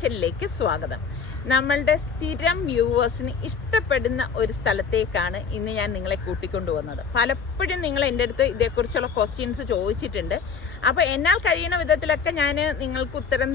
കിച്ചണിലേക്ക് സ്വാഗതം. നമ്മളുടെ സ്ഥിരം വ്യൂവേഴ്സിന് ഇഷ്ടപ്പെടുന്ന ഒരു സ്ഥലത്തേക്കാണ് ഇന്ന് ഞാൻ നിങ്ങളെ കൂട്ടിക്കൊണ്ടുവന്നത്. പലപ്പോഴും നിങ്ങൾ എൻ്റെ അടുത്ത് ഇതേക്കുറിച്ചുള്ള ക്വസ്റ്റ്യൻസ് ചോദിച്ചിട്ടുണ്ട്. അപ്പോൾ എന്നാൽ കഴിയുന്ന വിധത്തിലൊക്കെ ഞാൻ നിങ്ങൾക്ക് ഉത്തരം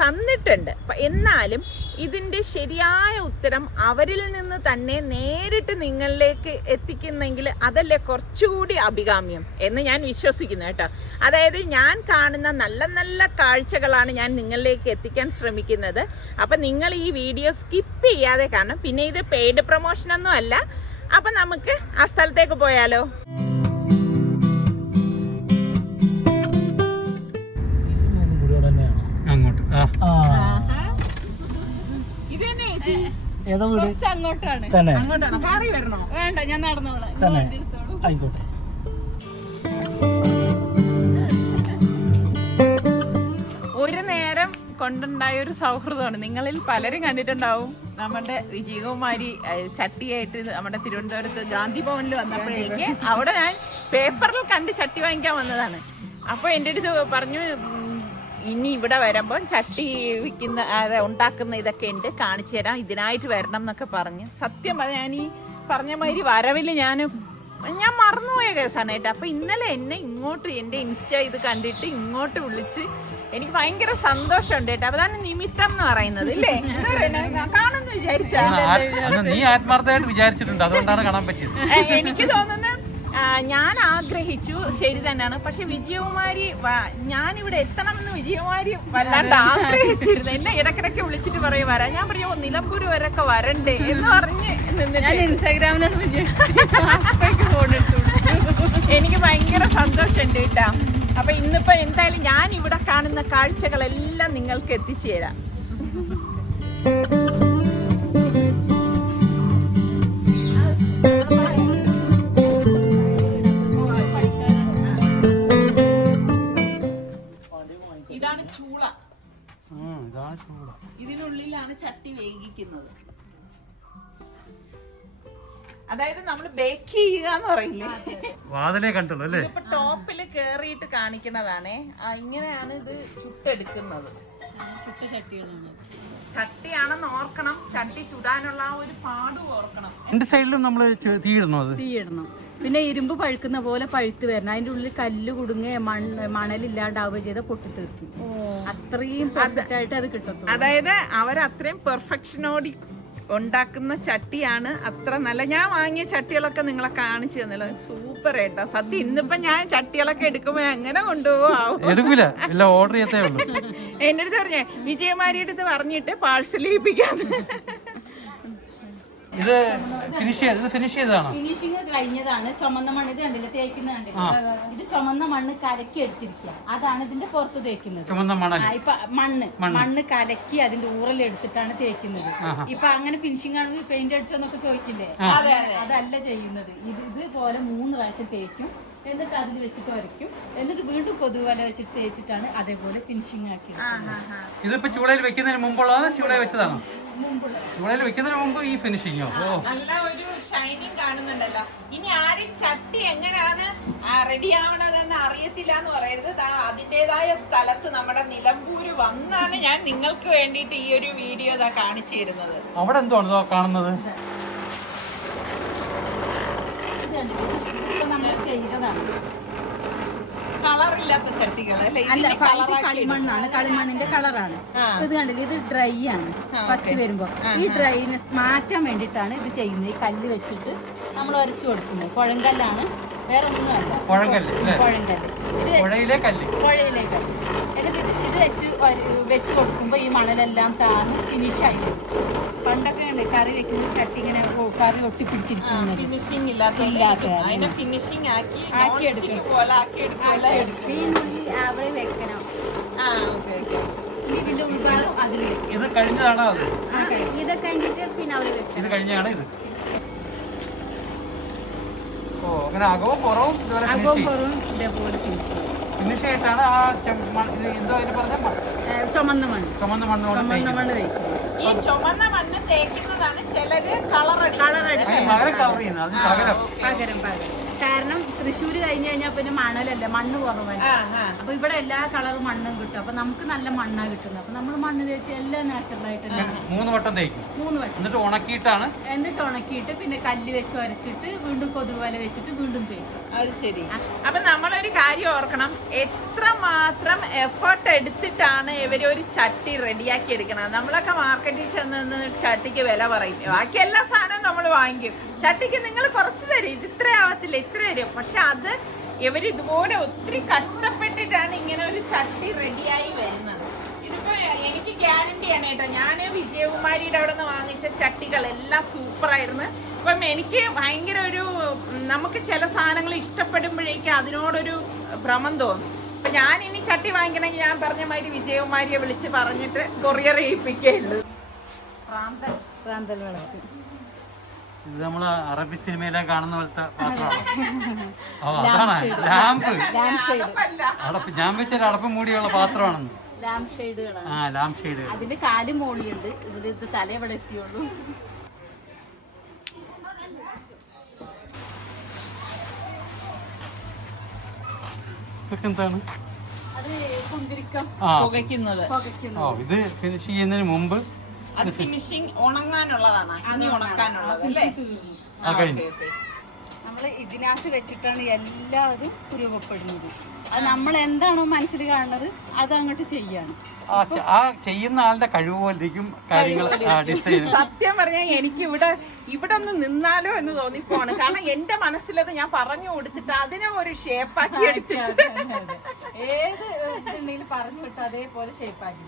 തന്നിട്ടുണ്ട്. എന്നാലും ഇതിൻ്റെ ശരിയായ ഉത്തരം അവരിൽ നിന്ന് തന്നെ നേരിട്ട് നിങ്ങളിലേക്ക് എത്തിക്കുന്നെങ്കിൽ അതല്ലേ കുറച്ചുകൂടി അഭികാമ്യം എന്ന് ഞാൻ വിശ്വസിക്കുന്നു കേട്ടോ. അതായത് ഞാൻ കാണുന്ന നല്ല നല്ല കാഴ്ചകളാണ് ഞാൻ നിങ്ങളിലേക്ക് എത്തിക്കാൻ ശ്രമിക്കുന്നത്. അപ്പം നിങ്ങൾ ഈ വീഡിയോ സ്കിപ്പ് ചെയ്യാതെ കാണണം. പിന്നെ ഇത് പെയ്ഡ് പ്രൊമോഷനൊന്നും അല്ല. അപ്പം നമുക്ക് ആ സ്ഥലത്തേക്ക് പോയാലോ? വേണ്ട, ഞാൻ നടന്നോളാം. ആയിക്കോട്ടെ. ഒരു നേരം കൊണ്ടുണ്ടായ ഒരു സൗഹൃദമാണ്. നിങ്ങളിൽ പലരും കണ്ടിട്ടുണ്ടാവും. നമ്മുടെ വിജയകുമാരി ചട്ടിയായിട്ട് നമ്മുടെ തിരുവനന്തപുരത്ത് ഗാന്ധി ഭവനിൽ വന്നപ്പോഴേക്ക് അവിടെ ഞാൻ പേപ്പറിൽ കണ്ട് ചട്ടി വാങ്ങിക്കാൻ വന്നതാണ്. അപ്പോൾ എൻ്റെ അടുത്ത് പറഞ്ഞു, ഇനി ഇവിടെ വരുമ്പോൾ ചട്ടി വിൽക്കുന്ന ഉണ്ടാക്കുന്ന ഇതൊക്കെ ഉണ്ട്, കാണിച്ചു തരാം, ഇതിനായിട്ട് വരണം എന്നൊക്കെ പറഞ്ഞ്. സത്യം പറഞ്ഞാൽ ഞാൻ ഈ പറഞ്ഞ മാതിരി വരവിൽ ഞാൻ മറന്നുപോയ കേസാണ് കേട്ടോ. അപ്പോൾ ഇന്നലെ എന്നെ ഇങ്ങോട്ട് എൻ്റെ ഇൻസ്റ്റ ഇത് കണ്ടിട്ട് ഇങ്ങോട്ട് വിളിച്ച് എനിക്ക് ഭയങ്കര സന്തോഷമുണ്ട് കേട്ടോ. അതാണ് നിമിത്തം എന്ന് പറയുന്നത് ഇല്ലേ? കാണുമെന്ന് വിചാരിച്ചാ എനിക്ക് തോന്നുന്നു ഞാൻ ആഗ്രഹിച്ചു, ശരി തന്നെയാണ്. പക്ഷെ വിജയകുമാരി ഞാനിവിടെ എത്തണമെന്ന് വിജയകുമാരി വല്ലാണ്ട് ആഗ്രഹിച്ചിരുന്നു. എന്നെ ഇടക്കിടയ്ക്ക് വിളിച്ചിട്ട് പറയും വരാം. ഞാൻ പറയോ നിലമ്പൂർ വരെയൊക്കെ വരണ്ടേ എന്ന് പറഞ്ഞ് നിന്നിട്ട് ഇൻസ്റ്റാഗ്രാമിലാണ് എനിക്ക് ഭയങ്കര സന്തോഷമുണ്ട് കേട്ടാ. അപ്പൊ ഇന്നിപ്പോ എന്തായാലും ഞാൻ ഇവിടെ കാണുന്ന കാഴ്ചകളെല്ലാം നിങ്ങൾക്ക് എത്തിച്ചു തരാം. ഇതാണ് ചൂള. ഇതിനുള്ളിലാണ് ചട്ടി വേവിക്കുന്നത്. അതായത് നമ്മൾ ബേക്ക് ചെയ്യുക എന്ന് പറയില്ലേ, വാതിലേ കണ്ടുള്ളൂ അല്ലേ? ഇപ്പൊ ടോപ്പില് കേറിയിട്ട് കാണിക്കുന്നതാണേ. ഇങ്ങനെയാണ് ഇത് ചുട്ടെടുക്കുന്നത്. ചട്ടിയാണെന്ന് ഓർക്കണം. ചട്ടി ചുടാനുള്ള ആ ഒരു പാട് ഓർക്കണം. രണ്ട് സൈഡിലും നമ്മള് തീയിടണം. പിന്നെ ഇരുമ്പ് പഴുക്കുന്ന പോലെ പഴുത്ത് വരണം. അതിന്റെ ഉള്ളിൽ കല്ല് കുടുങ്ങ മണലില്ലാണ്ടാവുക ചെയ്ത പൊട്ടിത്തീർക്കും. അത്രയും പെർഫെക്റ്റ് ആയിട്ട് അത് കിട്ടും. അതായത് അവരത്രയും പെർഫെക്ഷനോടി ഉണ്ടാക്കുന്ന ചട്ടിയാണ്. അത്ര നല്ല. ഞാൻ വാങ്ങിയ ചട്ടികളൊക്കെ നിങ്ങളെ കാണിച്ചു തന്നല്ലോ, സൂപ്പർ ആയിട്ടാ. സത്യം ഇന്നിപ്പോ ഞാൻ ചട്ടികളൊക്കെ എടുക്കുമ്പോ എങ്ങനെ കൊണ്ടുപോകും? എന്റെ അടുത്ത് പറഞ്ഞേ വിജയകുമാരിയുടെ അടുത്ത് പറഞ്ഞിട്ട് പാഴ്സൽ ചെയ്യിപ്പിക്കാന്ന്. ഇത് ഫിനിഷിംഗ് കഴിഞ്ഞതാണ്. ചുമന്ന മണ്ണ് ഇത് കണ്ടില്ല, തേക്കുന്ന കണ്ടില്ല. ഇത് ചുമന്ന മണ്ണ് കലക്കി എടുത്തിരിക്കുക. അതാണ് ഇതിന്റെ പുറത്ത് തേക്കുന്നത്. ഇപ്പൊ മണ്ണ് കലക്കി അതിന്റെ ഊറലെടുത്തിട്ടാണ് തേക്കുന്നത്. ഇപ്പൊ അങ്ങനെ ഫിനിഷിംഗ് ആണ് പെയിന്റ് അടിച്ചോന്നൊക്കെ ചോദിക്കില്ലേ, അതല്ല ചെയ്യുന്നത്. ഇതുപോലെ 3 പ്രാവശ്യം തേക്കും, എന്നിട്ട് അതിൽ വെച്ചിട്ട് വരയ്ക്കും, എന്നിട്ട് വീണ്ടും കൊതുവല വെച്ചിട്ട് തേച്ചിട്ടാണ് അതേപോലെ ഫിനിഷിംഗ് ആക്കി. ഇതിപ്പോ ചൂളയിൽ വെക്കുന്നതിന് മുമ്പുള്ളത് ചൂളയിൽ വെച്ചതാണോ? ചൂളയിൽ വെക്കുന്നതിന് മുമ്പ് ഈ ഫിനിഷിംഗോ? നല്ല ഒരു ഷൈനിങ് കാണുന്നുണ്ടല്ലോ. ഇനി ആരും ചട്ടി എങ്ങനെയാണ് റെഡി ആവണതെന്ന് അറിയത്തില്ല എന്ന് പറയരുത്. അതിൻ്റെതായ സ്ഥലത്ത് നമ്മുടെ നിലമ്പൂര് വന്നാണ് ഞാൻ നിങ്ങൾക്ക് വേണ്ടിയിട്ട് ഈ ഒരു വീഡിയോ കാണിച്ചു തരുന്നത്. അവിടെ എന്തോ കാണുന്നത്? കളറില്ലാത്ത ചട്ടികൾ അല്ല, കളിമണ്ണാണ്. കളിമണ്ണിന്റെ കളറാണ് ഇത്. കണ്ടില്ല, ഇത് ഡ്രൈ ആണ്. ഫസ്റ്റ് വരുമ്പോ ഈ ഡ്രൈനെസ് മാറ്റാൻ വേണ്ടിയിട്ടാണ് ഇത് ചെയ്യുന്നത്. ഈ കല്ല് വെച്ചിട്ട് നമ്മൾ ഉരച്ചു കൊടുക്കുന്നത്. കുഴങ്കല്ലാണ്, വേറെ ഒന്നുമല്ല. കുഴങ്കല്ല്, പുഴയിലെ കല്ല്. എന്നിട്ട് ഇത് വെച്ച് കൊടുക്കുമ്പോ ഈ മണലെല്ലാം താന്ന് ഫിനിഷായി. പണ്ടൊക്കെ ഉണ്ട് കറി വെക്കുന്ന ചട്ടി ഇങ്ങനെ കറി ഒട്ടിപ്പിടിച്ചിരിക്കുന്നത്. ഫിനിഷിംഗ് ഇല്ലാത്ത ഫിനിഷിംഗ് ആക്കി എടുക്കണം. ഇതിന്റെ ഉൾഭാഗം അതിൽ വെക്കും. ഇത് കഴിഞ്ഞതാണോ? ഇത് കഴിഞ്ഞിട്ട് പിന്നെ അവിടെ വെക്കും. ഇത് കഴിഞ്ഞാണ് ഇത്. ഓ, അങ്ങനെ അകവും പുറവും ഇതേപോലെ ഫിനിഷ് ആയിട്ടാണ് ആ ചുമന്ന മണ്ണ്. ചുമന്ന മണ്ണ് തേക്കും. ഈ ചുമന്ന മണ്ണ് തേക്കുന്നതാണ് ചിലര് കളർ കാരണം തൃശ്ശൂര് കഴിഞ്ഞ് കഴിഞ്ഞാൽ പിന്നെ മണലല്ലേ, മണ്ണ് കുറവാണ്. അപ്പൊ ഇവിടെ എല്ലാ കളറും മണ്ണും കിട്ടും. അപ്പൊ നമുക്ക് നല്ല മണ്ണാ കിട്ടുന്നത്. അപ്പൊ നമ്മൾ മണ്ണ് തേച്ച് എല്ലാം നാച്ചുറൽ ആയിട്ട് 3 വട്ടം തേക്കും. 3 വട്ടം എന്നിട്ട് ഉണക്കിയിട്ട് പിന്നെ കല്ല് വെച്ച് ഉരച്ചിട്ട് വീണ്ടും കൊതുകുവല വെച്ചിട്ട് വീണ്ടും തേക്കും. അത് ശരി. അപ്പൊ നമ്മളൊരു കാര്യം ഓർക്കണം, എത്രമാത്രം എഫേർട്ട് എടുത്തിട്ടാണ് ഇവര് ഒരു ചട്ടി റെഡിയാക്കി എടുക്കണം. നമ്മളൊക്കെ മാർക്കറ്റിൽ ചെന്ന് ചട്ടിക്ക് വില പറയും, ബാക്കി എല്ലാ സാധനവും നമ്മൾ വാങ്ങിക്കും. ചട്ടിക്ക് നിങ്ങൾ കുറച്ച് തരും, ഇത് ഇത്ര ആവത്തില്ല, ഇത്ര തരും. പക്ഷെ അത് ഇവര് ഇതുപോലെ ഒത്തിരി കഷ്ടപ്പെട്ടിട്ടാണ് ഇങ്ങനെ ഒരു ചട്ടി റെഡിയായി വരുന്നത്. ഇതിപ്പോ എനിക്ക് ഗ്യാരണ്ടിയാണ് കേട്ടോ. ഞാൻ വിജയകുമാരിയുടെ അവിടെ നിന്ന് വാങ്ങിച്ച ചട്ടികളെല്ലാം സൂപ്പറായിരുന്നു. അപ്പം എനിക്ക് ഭയങ്കര നമുക്ക് ചില സാധനങ്ങൾ ഇഷ്ടപ്പെടുമ്പോഴേക്കും അതിനോടൊരു ഭ്രമം തോന്നും. അപ്പൊ ഞാൻ ഇനി ചട്ടി വാങ്ങിക്കണമെങ്കിൽ ഞാൻ പറഞ്ഞ മാതിരി വിജയകുമാരിയെ വിളിച്ച് പറഞ്ഞിട്ട് കൊറിയർ ചെയ്യിപ്പിക്കുള്ളൂ. ഇത് നമ്മള് അറബി സിനിമയിലെ കാണുന്ന പോലത്തെ പാത്രമാണ്. അതാണ് ലാമ്പ്. ഞാൻ വെച്ച അടപ്പ് മൂടിയുള്ള പാത്രമാണെന്ന്. ലാമ്പ് ഷെയ്ഡുകളാണ്. Lamp shade. അതിന്റെ കാല് മോളിയുണ്ട്, ഇതിൽ തല എവിടെ എത്തിയുള്ളൂ. എന്താണ് അത്? കുന്തിരിക്കം പുകയ്ക്കുന്നത്. ഇത് ഫിനിഷ് ചെയ്യുന്നതിന് മുമ്പ് അത് ഫിനിഷിങ് ഉണങ്ങാനുള്ളതാണ്, ഇനി ഉണക്കാനുള്ളത് അല്ലേ? നമ്മള് ഇതിനകത്ത് വെച്ചിട്ടാണ് എല്ലാവരും രൂപപ്പെടുന്നത്. അത് നമ്മൾ എന്താണോ മനസ്സിൽ കാണുന്നത് അത് അങ്ങോട്ട് ചെയ്യാണ്. ആ ചെയ്യുന്ന ആളുടെ കഴിവ് പോലിരിക്കും കാര്യങ്ങൾ ഡിസൈൻ. സത്യം പറഞ്ഞാൽ എനിക്ക് ഇവിടെ ഒന്ന് നിന്നാലോ എന്ന് തോന്നിപ്പോണ്. കാരണം എന്റെ മനസ്സിലത് ഞാൻ പറഞ്ഞു കൊടുത്തിട്ട് അതിനെ ഒരു ഷേപ്പാക്കി എടുത്തിട്ട് ഏത് ഇതുണ്ടെങ്കിലും പറഞ്ഞു വിട്ട് അതേപോലെ ഷേപ്പാക്കി.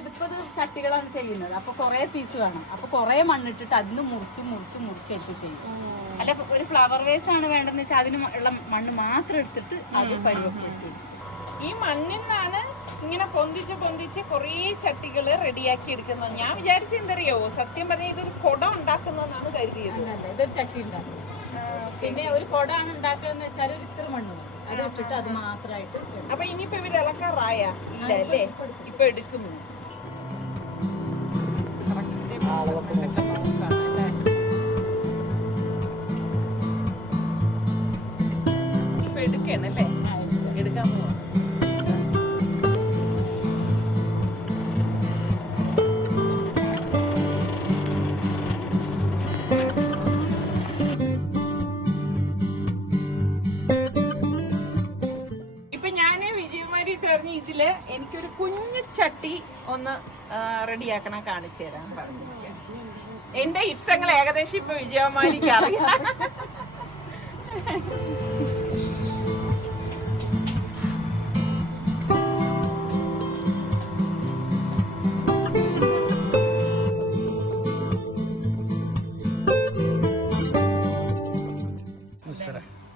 ഇതിപ്പോ ചട്ടികളാണ് ചെയ്യുന്നത്. അപ്പൊ കൊറേ പീസ് വേണം. അപ്പൊ കൊറേ മണ്ണിട്ടിട്ട് അതിന് മുറിച്ചെടുത്ത് ചെയ്യും. അല്ല, ഒരു ഫ്ലവർ വേസ്റ്റ് ആണ് വേണ്ടെന്ന് വെച്ചാൽ അതിന് ഉള്ള മണ്ണ് മാത്രം എടുത്തിട്ട് അത് പരുവപ്പെടുത്തും. ഈ മണ്ണിൽ നിന്നാണ് ഇങ്ങനെ പൊന്തിച്ച് കുറേ ചട്ടികള് റെഡിയാക്കി എടുക്കുന്നത്. ഞാൻ വിചാരിച്ച എന്തറിയോ, സത്യം പറഞ്ഞാൽ ഇതൊരു കുട ഉണ്ടാക്കുന്നതെന്നാണ് കരുതിയത്. ഇതൊരു ചട്ടി ഉണ്ടാക്കും. പിന്നെ ഒരു കുടമാണ് ഉണ്ടാക്കുകയെന്ന് വെച്ചാൽ ഒരു ഇത്ര മണ്ണ് അത് ഇട്ടിട്ട് അത് മാത്രമായിട്ട്. അപ്പൊ ഇനിയിപ്പോ ഇവര് ഇളക്കാറായ ഇല്ല അല്ലേ? ഇപ്പൊ എടുക്കുന്നു. ഇപ്പൊ എടുക്കണല്ലേ? എടുക്കാൻ പോവാ. ഇതില് എനിക്കൊരു കുഞ്ഞു ചട്ടി ഒന്ന് റെഡിയാക്കണം, കാണിച്ചു തരാൻ പറഞ്ഞു. എന്റെ ഇഷ്ടങ്ങൾ ഏകദേശം ഇപ്പൊ വിജയകുമാരിക്ക് അറിയാം.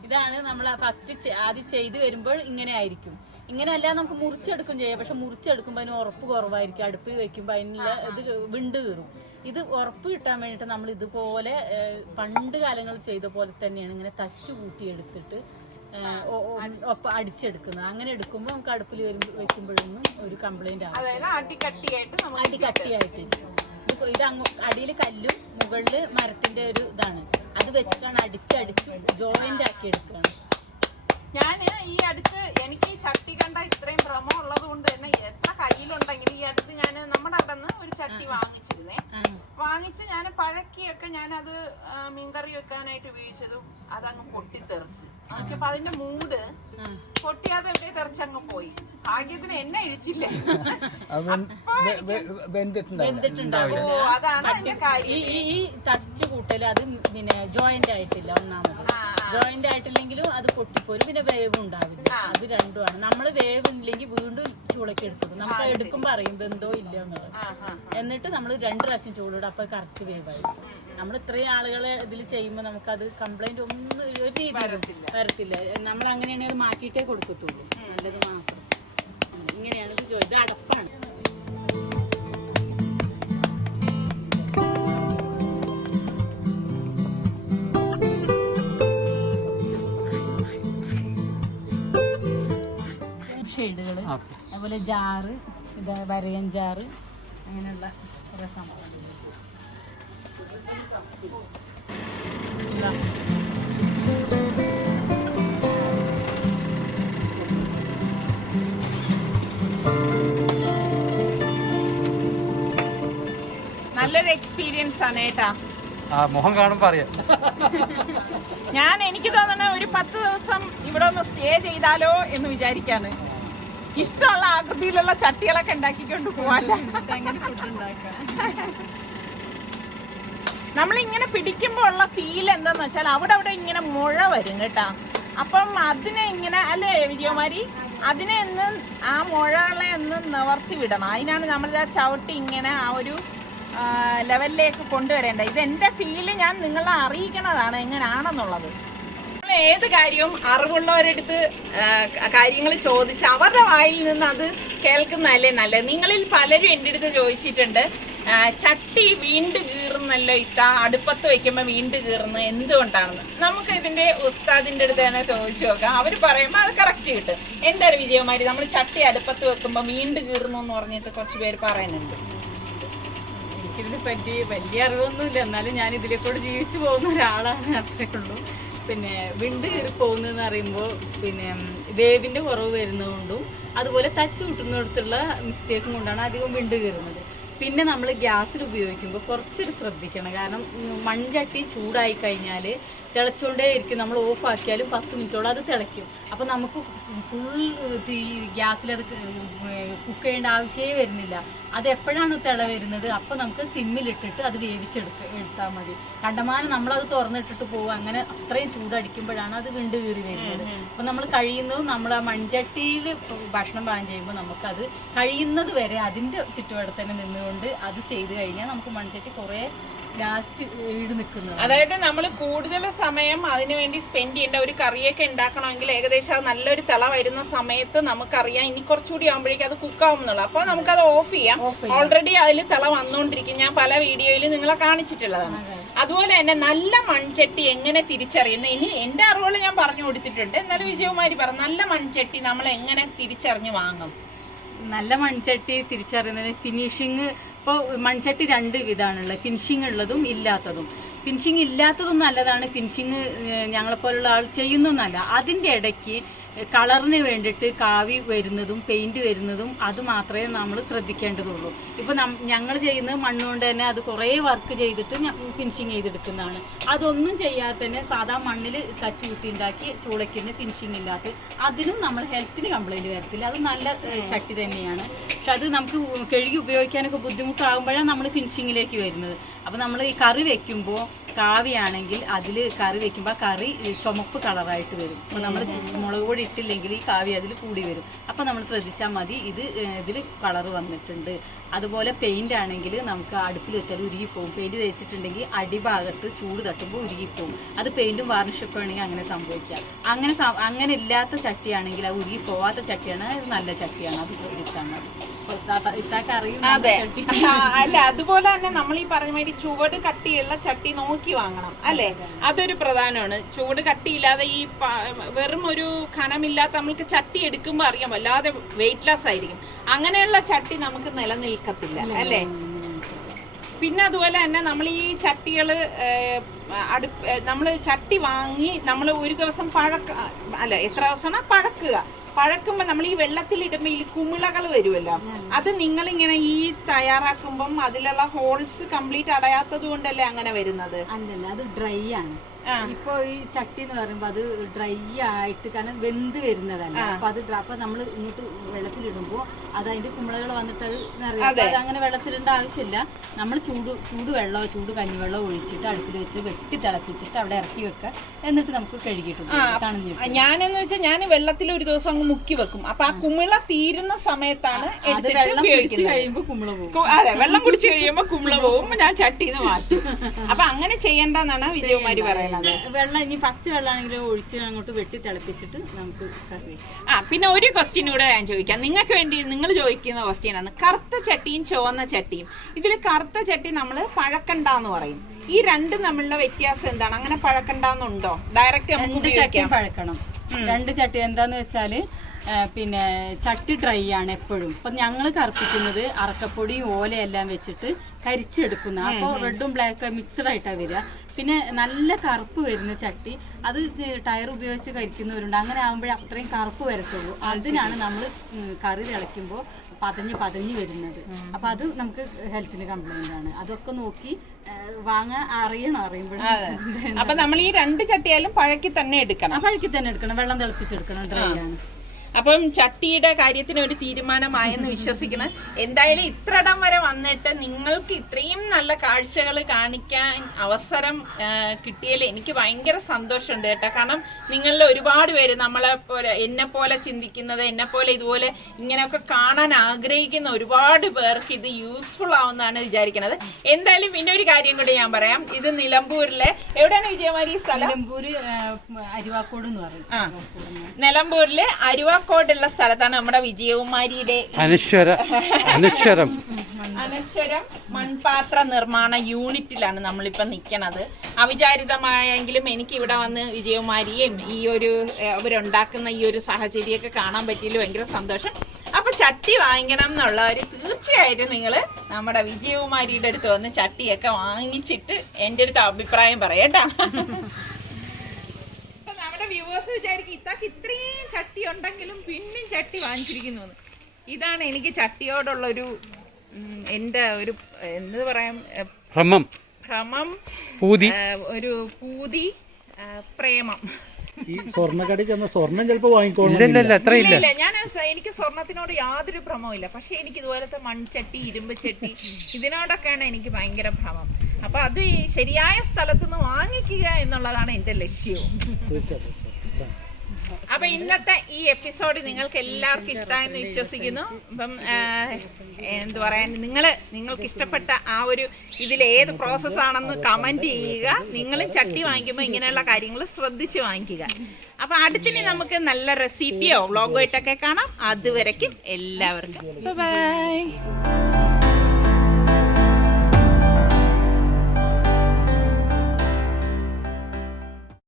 ഇതാണ് നമ്മൾ ഫസ്റ്റ് ആദ്യം ചെയ്ത് വരുമ്പോൾ ഇങ്ങനെ ആയിരിക്കും. ഇങ്ങനെയല്ല, നമുക്ക് മുറിച്ചെടുക്കും ചെയ്യാം. പക്ഷെ മുറിച്ചെടുക്കുമ്പോൾ അതിന് ഉറപ്പ് കുറവായിരിക്കും. അടുപ്പിൽ വെക്കുമ്പോൾ അതിനുള്ള ഇത് വിണ്ട് കീറും. ഇത് ഉറപ്പ് കിട്ടാൻ വേണ്ടിയിട്ട് നമ്മൾ ഇതുപോലെ പണ്ട് കാലങ്ങൾ ചെയ്ത പോലെ തന്നെയാണ് ഇങ്ങനെ തച്ചു കൂട്ടിയെടുത്തിട്ട് ഒപ്പം അടിച്ചെടുക്കുന്നത്. അങ്ങനെ എടുക്കുമ്പോൾ നമുക്ക് അടുപ്പിൽ വെക്കുമ്പോഴൊന്നും ഒരു കംപ്ലൈന്റ് ആവും. അടിക്കട്ടിയായിട്ടിരിക്കും. ഇത് അടിയിൽ കല്ലും മുകളിൽ മരത്തിന്റെ ഒരു ഇതാണ്. അത് വെച്ചിട്ടാണ് അടിച്ച് ജോയിന്റ് ആക്കി എടുക്കുകയാണ്. ഞാന് ഈ അടുത്ത് എനിക്ക് ഈ ചട്ടി കണ്ട ഇത്രയും ഭ്രമം ഉള്ളത് കൊണ്ട് തന്നെ എത്ര കയ്യിലുണ്ടെങ്കിൽ ഈ അടുത്ത് ഞാൻ നമ്മുടെ അവിടെ നിന്ന് ഒരു ചട്ടി വാങ്ങിച്ചിരുന്നേ. വാങ്ങിച്ച് ഞാൻ പഴക്കിയൊക്കെ ഞാനത് മീൻകറി വെക്കാനായിട്ട് ഉപയോഗിച്ചതും അതങ്ങ് പൊട്ടിത്തെറിച്ച്. അപ്പൊ അതിന്റെ മൂട് പൊട്ടിയാതെ എവിടെ തെറിച്ചങ്ങ് പോയി. ഭാഗ്യത്തിന് എന്നെ ഇഴിച്ചില്ലേ. അതാണ് അതിന്റെ കാര്യം. ഈ തച്ചു കൂട്ടല് അത് പിന്നെ ജോയിന്റ് ആയിട്ടില്ല. ഒന്നാമത് ജോയിന്റ് ആയിട്ടില്ലെങ്കിലും അത് പൊട്ടിപ്പോരും. പിന്നെ വേവ് ഉണ്ടാവില്ല. അത് രണ്ടുമാണ്. നമ്മള് വേവ് ഇല്ലെങ്കിൽ വീണ്ടും ചൂളൊക്കെ എടുത്തു. നമുക്ക് എടുക്കുമ്പോ അറിയും വെന്തോ ഇല്ല എന്നുള്ളത്. എന്നിട്ട് നമ്മൾ 2 പ്രാവശ്യം ചൂടിടും. അപ്പൊ കറക്റ്റ് വേവായി. നമ്മൾ ഇത്രയും ആളുകളെ ഇതിൽ ചെയ്യുമ്പോൾ നമുക്കത് കംപ്ലൈന്റ് ഒന്നും ഒരു രീതിയിൽ വരത്തില്ല. നമ്മൾ അങ്ങനെയാണെങ്കിൽ അത് മാറ്റിയിട്ടേ കൊടുക്കത്തുള്ളൂ. നല്ലത് മാത്രം. ഇങ്ങനെയാണ് ഇത് അടപ്പാണ്. ഷെയ്ഡുകള്, അതുപോലെ ജാറ്, വരയൻ ജാറ്, അങ്ങനെയുള്ള കുറെ സംഭവങ്ങൾ. നല്ലൊരു എക്സ്പീരിയൻസ് ആണ് കേട്ടാ. മുഖം കാണുമ്പോ അറിയാം. എനിക്ക് തോന്നണ ഒരു 10 ദിവസം ഇവിടെ ഒന്ന് സ്റ്റേ ചെയ്താലോ എന്ന് വിചാരിക്കാണ്. ഇഷ്ടമുള്ള ആകൃതിയിലുള്ള ചട്ടികളൊക്കെ ഉണ്ടാക്കിക്കൊണ്ട് പോവാല്ലോ. നമ്മളിങ്ങനെ പിടിക്കുമ്പോ ഉള്ള ഫീൽ എന്താന്ന് വെച്ചാൽ അവിടെ ഇങ്ങനെ മുഴ വരും കേട്ടാ. അപ്പം അതിനെ ഇങ്ങനെ അല്ലേ വിജയകുമാരി, അതിനെ ഒന്ന് ആ മുഴകളെ ഒന്ന് നിവർത്തി വിടണം. അതിനാണ് നമ്മളിത് ചവിട്ടി ഇങ്ങനെ ആ ഒരു ലെവലിലേക്ക് കൊണ്ടുവരേണ്ടത്. ഇതെന്റെ ഫീല് ഞാൻ നിങ്ങളെ അറിയിക്കണതാണ് എങ്ങനെയാണെന്നുള്ളത്. നമ്മൾ ഏത് കാര്യവും അറിവുള്ളവരെടുത്ത് കാര്യങ്ങൾ ചോദിച്ച് അവരുടെ വായിൽ നിന്ന് അത് കേൾക്കുന്നതല്ലേ നല്ലത്. നിങ്ങളിൽ പലരും എൻ്റെ അടുത്ത് ചോദിച്ചിട്ടുണ്ട്, ചട്ടി വീണ്ടും കീറുന്നല്ലോ ഇത്ത, അടുപ്പത്ത് വെക്കുമ്പോൾ വീണ്ടും കീറുന്നത് എന്തുകൊണ്ടാണെന്ന്. നമുക്ക് ഇതിന്റെ ഉസ്താദിന്റെ അടുത്ത് തന്നെ ചോദിച്ചു നോക്കാം. അവർ പറയുമ്പോൾ അത് കറക്റ്റ് കിട്ടും. എന്തായാലും വിജയകുമാരി, നമ്മൾ ചട്ടി അടുപ്പത്ത് വെക്കുമ്പോൾ വീണ്ടും കീറുന്നു എന്ന് പറഞ്ഞിട്ട് കുറച്ച് പേര് പറയുന്നുണ്ട്. എനിക്കിതിനെ പറ്റി വലിയ അറിവൊന്നുമില്ല, എന്നാലും ഞാൻ ഇതിലേക്കൂടെ ജീവിച്ചു പോകുന്ന ഒരാളാണ്, അത്രേ ഉള്ളൂ. പിന്നെ വിണ്ട് കീറി പോകുന്നതെന്ന് പറയുമ്പോൾ പിന്നെ വേവിന്റെ കുറവ് വരുന്നതുകൊണ്ടും അതുപോലെ തച്ച് കൂട്ടുന്നിടത്തുള്ള മിസ്റ്റേക്കും കൊണ്ടാണ് അധികം വിണ്ട് കീറുന്നത്. പിന്നെ നമ്മൾ ഗ്യാസിൽ ഉപയോഗിക്കുമ്പോൾ കുറച്ചൊരു ശ്രദ്ധിക്കണം. കാരണം മൺചട്ടി ചൂടായി കഴിഞ്ഞാൽ തിളച്ചുകൊണ്ടേ ഇരിക്കും. നമ്മൾ ഓഫ് ആക്കിയാലും 10 മിനിറ്റോളം അത് തിളയ്ക്കും. അപ്പോൾ നമുക്ക് ഫുൾ ഗ്യാസിലത് കുക്ക് ചെയ്യേണ്ട ആവശ്യമേ വരുന്നില്ല. അത് എപ്പോഴാണ് തിള വരുന്നത് അപ്പോൾ നമുക്ക് സിമ്മിലിട്ടിട്ട് അത് എടുത്താൽ മതി. കണ്ടമാനം നമ്മളത് തുറന്നിട്ടിട്ട് പോകും. അങ്ങനെ അത്രയും ചൂടടിക്കുമ്പോഴാണ് അത് വിണ്ട് കീറി വരുന്നത്. അപ്പോൾ നമ്മൾ കഴിയുന്നതും നമ്മൾ ആ മൺചട്ടിയിൽ ഭക്ഷണം പാകം ചെയ്യുമ്പോൾ നമുക്കത് കഴിയുന്നത് വരെ അതിൻ്റെ ചുറ്റുപാട് തന്നെ നിന്നുകൊണ്ട് അത് ചെയ്ത് കഴിഞ്ഞാൽ നമുക്ക് മൺചട്ടി കുറേ ലാസ്റ്റ് ഈട് നിൽക്കുന്നത്. അതായത് നമ്മൾ കൂടുതൽ സമയം അതിനുവേണ്ടി സ്പെൻഡ് ചെയ്യേണ്ട. ഒരു കറിയൊക്കെ ഉണ്ടാക്കണമെങ്കിൽ ഏകദേശം നല്ലൊരു തിള വരുന്ന സമയത്ത് നമുക്കറിയാം ഇനി കുറച്ചുകൂടി ആകുമ്പോഴേക്കും അത് കുക്കാവുന്നുള്ളൂ. അപ്പോൾ നമുക്കത് ഓഫ് ചെയ്യാം. ഓൾറെഡി അതിൽ തിള വന്നുകൊണ്ടിരിക്കും. ഞാൻ പല വീഡിയോയിൽ നിങ്ങളെ കാണിച്ചിട്ടുള്ളതാണ്. അതുപോലെ തന്നെ നല്ല മൺചട്ടി എങ്ങനെ തിരിച്ചറിയുന്നത് ഇനി എന്റെ അറിവുകൾ ഞാൻ പറഞ്ഞു കൊടുത്തിട്ടുണ്ട്. എന്നാലും വിജയകുമാരി പറ, നല്ല മൺചട്ടി നമ്മൾ എങ്ങനെ തിരിച്ചറിഞ്ഞ് വാങ്ങും? നല്ല മൺചട്ടി തിരിച്ചറിയുന്നത് ഫിനിഷിങ്. ഇപ്പോൾ മൺചട്ടി 2 വിധമാണുള്ളത്, ഫിനിഷിങ് ഉള്ളതും ഇല്ലാത്തതും. ഫിനിഷിങ് ഇല്ലാത്തതും നല്ലതാണ്, ഫിനിഷിങ് ഞങ്ങളെപ്പോലുള്ള ആൾ ചെയ്യുന്നതല്ല. അതിൻ്റെ ഇടയ്ക്ക് കളറിന് വേണ്ടിയിട്ട് കാവി വരുന്നതും പെയിന്റ് വരുന്നതും അത് മാത്രമേ നമ്മൾ ശ്രദ്ധിക്കേണ്ടതുള്ളൂ. ഇപ്പൊ ഞങ്ങൾ ചെയ്യുന്നത് മണ്ണുകൊണ്ട് തന്നെ അത് കുറേ വർക്ക് ചെയ്തിട്ട് ഫിനിഷിങ് ചെയ്തെടുക്കുന്നതാണ്. അതൊന്നും ചെയ്യാതെ തന്നെ സാധാ മണ്ണിൽ തച്ച് കുത്തി ഉണ്ടാക്കി ചൂളയ്ക്കുന്ന ഫിനിഷിങ് ഇല്ലാത്ത അതിനും നമ്മൾ ഹെൽത്തിന് കംപ്ലൈന്റ് വരത്തില്ല. അത് നല്ല ചട്ടി തന്നെയാണ്. പക്ഷെ അത് നമുക്ക് കഴുകി ഉപയോഗിക്കാനൊക്കെ ബുദ്ധിമുട്ടാകുമ്പോഴാണ് നമ്മൾ ഫിനിഷിങ്ങിലേക്ക് വരുന്നത്. അപ്പൊ നമ്മൾ ഈ കറി വെക്കുമ്പോൾ കാവിയാണെങ്കിൽ അതിൽ കറി വെക്കുമ്പോൾ കറി ചുമപ്പ് കളറായിട്ട് വരും. അപ്പോൾ നമ്മൾ മുളക് പൊടി ഇട്ടില്ലെങ്കിൽ ഈ കാവി അതിൽ കൂടി വരും. അപ്പോൾ നമ്മൾ ശ്രദ്ധിച്ചാൽ മതി ഇതിൽ കളറ് വന്നിട്ടുണ്ട്. അതുപോലെ പെയിന്റ് ആണെങ്കിൽ നമുക്ക് അടുപ്പിൽ വെച്ചാൽ ഉരുകിപ്പോവും. പെയിന്റ് തേച്ചിട്ടുണ്ടെങ്കിൽ അടിഭാഗത്ത് ചൂട് തട്ടുമ്പോൾ ഉരുകിപ്പോവും. അത് പെയിന്റും വാർണിഷൊക്കെ ആണെങ്കിൽ അങ്ങനെ സംഭവിക്കാം. അങ്ങനെ ഇല്ലാത്ത ചട്ടിയാണെങ്കിൽ അത് ഉരുകി പോവാത്ത ചട്ടിയാണ്, അത് നല്ല ചട്ടിയാണ്. അത് ശ്രദ്ധിച്ചാൽ മതി. അതെ, അല്ല അതുപോലെ തന്നെ നമ്മൾ ഈ പറഞ്ഞ മാതിരി ചുവട് കട്ടിയുള്ള ചട്ടി നോക്കി വാങ്ങണം അല്ലെ. അതൊരു പ്രധാനമാണ്. ചുവട് കട്ടിയില്ലാതെ ഈ വെറും ഒരു ഖനമില്ലാത്ത നമ്മൾക്ക് ചട്ടി എടുക്കുമ്പോൾ അറിയാം വല്ലാതെ വെയിറ്റ്ലെസ് ആയിരിക്കും. അങ്ങനെയുള്ള ചട്ടി നമുക്ക് നിലനിൽക്കത്തില്ല അല്ലെ. പിന്നെ അതുപോലെ തന്നെ നമ്മൾ ഈ ചട്ടികള് നമ്മൾ ചട്ടി വാങ്ങി നമ്മൾ ഒരു ദിവസം എത്ര ദിവസമാണ് പഴക്കുമ്പോ നമ്മൾ ഈ വെള്ളത്തിലിടുമ്പോ ഈ കുമിളകൾ വരുമല്ലോ. അത് നിങ്ങളിങ്ങനെ ഈ തയ്യാറാക്കുമ്പം അതിലുള്ള ഹോൾസ് കംപ്ലീറ്റ് അടയാത്തത് കൊണ്ടല്ലേ അങ്ങനെ വരുന്നത്? അല്ലല്ല, അത് ഡ്രൈ ആണ്. ഇപ്പൊ ഈ ചട്ടി എന്ന് പറയുമ്പോ അത് ഡ്രൈ ആയിട്ട് കാരണം വെന്ത് വരുന്നതല്ല. അപ്പൊ നമ്മൾ ഇങ്ങോട്ട് വെള്ളത്തിലിടുമ്പോ അത് അതിന്റെ കുമിളകൾ വന്നിട്ട് അത് അങ്ങനെ വെള്ളത്തിലിടേണ്ട ആവശ്യമില്ല. നമ്മൾ ചൂട് കഞ്ഞിവെള്ളമോ ഒഴിച്ചിട്ട് അടുപ്പിൽ വെച്ച് വെട്ടി തിളപ്പിച്ചിട്ട് അവിടെ ഇറക്കി വെക്കുക. എന്നിട്ട് നമുക്ക് കഴുകിയിട്ടുണ്ട്. ഞാനെന്ന് വെച്ചാൽ ഞാൻ വെള്ളത്തിൽ ഒരു ദിവസം അങ്ങ് മുക്കി വെക്കും. അപ്പൊ ആ കുമിള തീരുന്ന സമയത്താണ് വെള്ളം കുടിച്ച് കഴിയുമ്പോ കുമിള പോകും. അതെ, വെള്ളം കുടിച്ച് കഴിയുമ്പോ കുമിള പോകുമ്പോ ഞാൻ ചട്ടിന്ന് മാറ്റും. അപ്പൊ അങ്ങനെ ചെയ്യണ്ടെന്നാണ് വിജയകുമാരി പറയുന്നത്. വെള്ളം ഇനി പച്ച വെള്ളമാണെങ്കിലും ഒഴിച്ച് അങ്ങോട്ട് വെട്ടി തിളപ്പിച്ചിട്ട് നമുക്ക് കറി. പിന്നെ ഒരു ക്വസ്റ്റ്യൻ കൂടെ ഞാൻ ചോദിക്കാം. നിങ്ങൾക്ക് വേണ്ടി നിങ്ങൾ ചോദിക്കുന്ന ക്വസ്റ്റ്യൻ ആണ് കറുത്ത ചട്ടിയും ചുവന്ന ചട്ടിയും. ഇതിൽ കറുത്ത ചട്ടി നമ്മൾ പഴക്കണ്ടെന്ന് പറയും. ഈ രണ്ടും തമ്മിലുള്ള വ്യത്യാസം എന്താണ്? അങ്ങനെ പഴക്കണ്ടെന്നുണ്ടോ? ഡയറക്റ്റ് നമുക്ക് പഴക്കണം. 2 ചട്ടി എന്താന്ന് വെച്ചാല് പിന്നെ ചട്ടി ഡ്രൈ ആണ് എപ്പോഴും. ഇപ്പൊ ഞങ്ങൾ കറുപ്പിക്കുന്നത് അറക്കപ്പൊടിയും ഓലയെല്ലാം വെച്ചിട്ട് കരിച്ചെടുക്കുന്ന. അപ്പോൾ റെഡും ബ്ലാക്കും മിക്സഡ് ആയിട്ടാണ് വരിക. പിന്നെ നല്ല കറുപ്പ് വരുന്ന ചട്ടി അത് ടയർ ഉപയോഗിച്ച് കരിക്കുന്നവരുണ്ട്. അങ്ങനെ ആകുമ്പോഴേ അത്രയും കറുപ്പ് വരത്തുള്ളൂ. അതിനാണ് നമ്മൾ കറി തിളയ്ക്കുമ്പോൾ പതഞ്ഞ് വരുന്നത്. അപ്പൊ അത് നമുക്ക് ഹെൽത്തിന് കംപ്ലൈന്റ് ആണ്. അതൊക്കെ നോക്കി വാങ്ങാൻ അറിയുമ്പോൾ അപ്പൊ നമ്മൾ ഈ 2 ചട്ടിയാലും പഴക്കി തന്നെ എടുക്കണം. വെള്ളം തിളപ്പിച്ചെടുക്കണം. ഡ്രൈ ആണ്. അപ്പം ചട്ടിയുടെ കാര്യത്തിന് ഒരു തീരുമാനമായെന്ന് വിശ്വസിക്കണം. എന്തായാലും ഇത്രയിടം വരെ വന്നിട്ട് നിങ്ങൾക്ക് ഇത്രയും നല്ല കാഴ്ചകൾ കാണിക്കാൻ അവസരം കിട്ടിയതിൽ എനിക്ക് ഭയങ്കര സന്തോഷമുണ്ട് കേട്ടോ. കാരണം നിങ്ങളിൽ ഒരുപാട് പേര് എന്നെ പോലെ ചിന്തിക്കുന്നത്, എന്നെ പോലെ ഇതുപോലെ ഇങ്ങനെയൊക്കെ കാണാൻ ആഗ്രഹിക്കുന്ന ഒരുപാട് പേർക്ക് ഇത് യൂസ്ഫുൾ ആവുന്നതാണ് വിചാരിക്കുന്നത്. എന്തായാലും പിന്നെ ഒരു കാര്യം കൂടി ഞാൻ പറയാം. ഇത് നിലമ്പൂരിലെ എവിടെയാണ് വിജയകുമാരി സ്ഥലം? നിലമ്പൂര് അരുവാക്കോട് എന്ന് പറയും. നിലമ്പൂരിലെ അരുവാക്കോടുള്ള സ്ഥലത്താണ് നമ്മുടെ വിജയകുമാരിയുടെ അനശ്വരം മൺപാത്ര നിർമ്മാണ യൂണിറ്റിലാണ് നമ്മളിപ്പോ നിൽക്കണത്. അവിചാരിതമായെങ്കിലും എനിക്ക് ഇവിടെ വന്ന് വിജയകുമാരിയെയും ഈ ഒരു അവരുണ്ടാക്കുന്ന ഈ ഒരു സാഹചര്യമൊക്കെ കാണാൻ പറ്റിയതിൽ ഭയങ്കര സന്തോഷം. അപ്പൊ ചട്ടി വാങ്ങിക്കണം എന്നുള്ളവര് തീർച്ചയായിട്ടും നിങ്ങൾ നമ്മുടെ വിജയകുമാരിയുടെ അടുത്ത് വന്ന് ചട്ടിയൊക്കെ വാങ്ങിച്ചിട്ട് എൻ്റെ അടുത്ത് അഭിപ്രായം പറയട്ടാ. വ്യൂവേഴ്സ് വിചാരിക്കും ഇത്താക്ക് ഇത്രയും ചട്ടി ഉണ്ടെങ്കിലും പിന്നെയും ചട്ടി വാങ്ങിച്ചിരിക്കുന്നു. ഇതാണ് എനിക്ക് ചട്ടിയോടുള്ളൊരു എൻ്റെ ഒരു എന്ത് പറയാം ഭ്രമം, ഒരു പൂതി, പ്രേമം. ഈ സ്വർണ്ണക്കടയിൽ ചെന്ന സ്വർണം ചിലപ്പോ വാങ്ങിക്കോളൂ. ഞാൻ എനിക്ക് സ്വർണത്തിനോട് യാതൊരു ഭ്രമവും ഇല്ല. പക്ഷെ എനിക്ക് ഇതുപോലത്തെ മൺചട്ടി, ഇരുമ്പ് ചട്ടി ഇതിനോടൊക്കെയാണ് എനിക്ക് ഭയങ്കര ഭ്രമം. അപ്പൊ അത് ശരിയായ സ്ഥലത്തുനിന്ന് വാങ്ങിക്കുക എന്നുള്ളതാണ് എന്റെ ലക്ഷ്യവും. അപ്പൊ ഇന്നത്തെ ഈ എപ്പിസോഡ് നിങ്ങൾക്ക് എല്ലാവർക്കും ഇഷ്ടമായെന്ന് വിശ്വസിക്കുന്നു. അപ്പം എന്ത് പറയാൻ, നിങ്ങൾക്ക് ഇഷ്ടപ്പെട്ട ആ ഒരു ഇതിലേത് പ്രോസസ്സാണെന്ന് കമന്റ് ചെയ്യുക. നിങ്ങളും ചട്ടി വാങ്ങിക്കുമ്പോൾ ഇങ്ങനെയുള്ള കാര്യങ്ങൾ ശ്രദ്ധിച്ച് വാങ്ങിക്കുക. അപ്പൊ അടുത്തിന് നമുക്ക് നല്ല റെസിപ്പിയോ വ്ളോഗോ ആയിട്ടൊക്കെ കാണാം. അതുവരയ്ക്കും എല്ലാവർക്കും ബൈ.